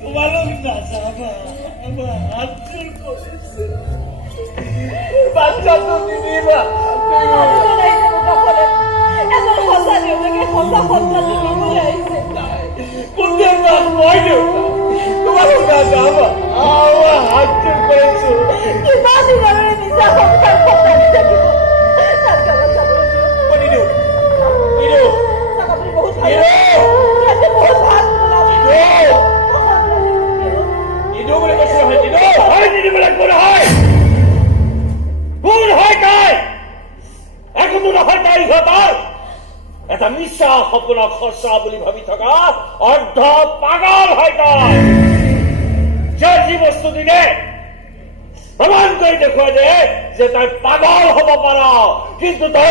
তোমালোক নাযাবা আমার হাত জোর করেছে বাচ্চাটো দিদিবা এজন সঁচা দেউতাকে সঁচা সন্তানটো দিবলৈ আহিছে কোনদিন মই দেউতা তোমালোক নাযাবা আমার হাত জোর করেছো কিমান দিনৰে নিজা সংসাৰ সন্তান থাকিব তাত কামত যাবলৈ দিওঁ আপুনি বহুত ভাল ইয়াতে বহুত ভাল এটা মিছা সপোনক সঁচা বুলি ভাবি থকা অৰ্ধ পাগল হয় তই যে যি বস্তু দিলে প্ৰমাণ কৰি দেখুৱাই দে যে তই পাগল হব পাৰ কিন্তু তই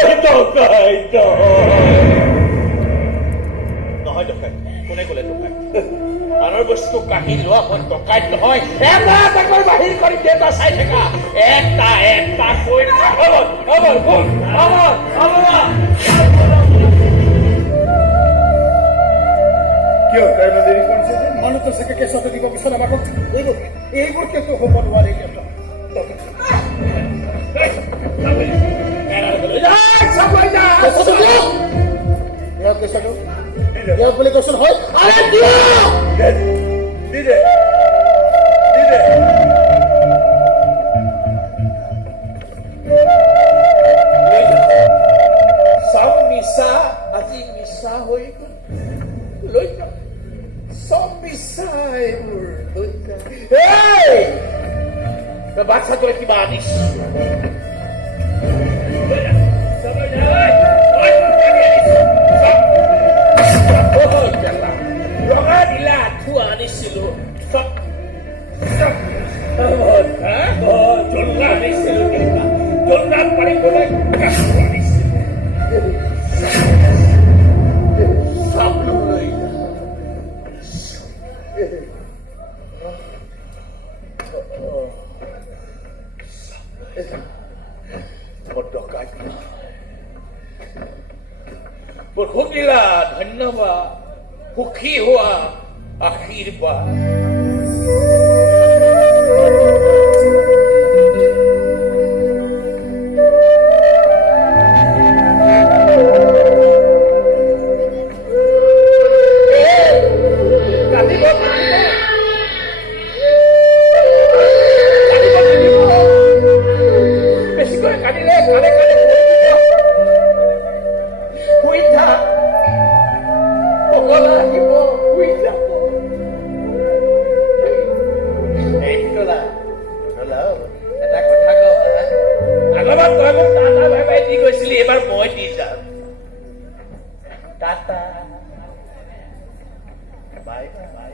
নহয় ডকাইত কোনে ক'লে ডকাইত আনৰ বস্তু কাঢ়ি লোৱা মই ডকাইত নহয় এটা এটাকৈ বাহিৰ কৰি দেউতা চাই থাকা এটা এটা কৈ কিয় কাইলৈ দেৰি কৰিছে যে মানুহটো চাগে কেঁচতে দিব বিচাৰে আমাক এইবোৰ কিন্তু হ'ব নোৱাৰে বুলি কৈছো নহয় চাও মিছা আজি মিছা হৈ লৈ যাওঁ চব মিছা এইবোৰ লৈ যাওঁ বাচ্চাটোৱে কিবা আনিছ ৰঙা নীলা আঁঠু আনিছিলো জোলনা আনিছিলো জোলনাত পাৰিবলৈ কাপোৰ আনিছিলো চাবলৈ বহুত দিলা ধন্যবাদ সুখী হোৱা আশীৰ্বাদ এবাৰ মই দি যাম টাটা বাই বাই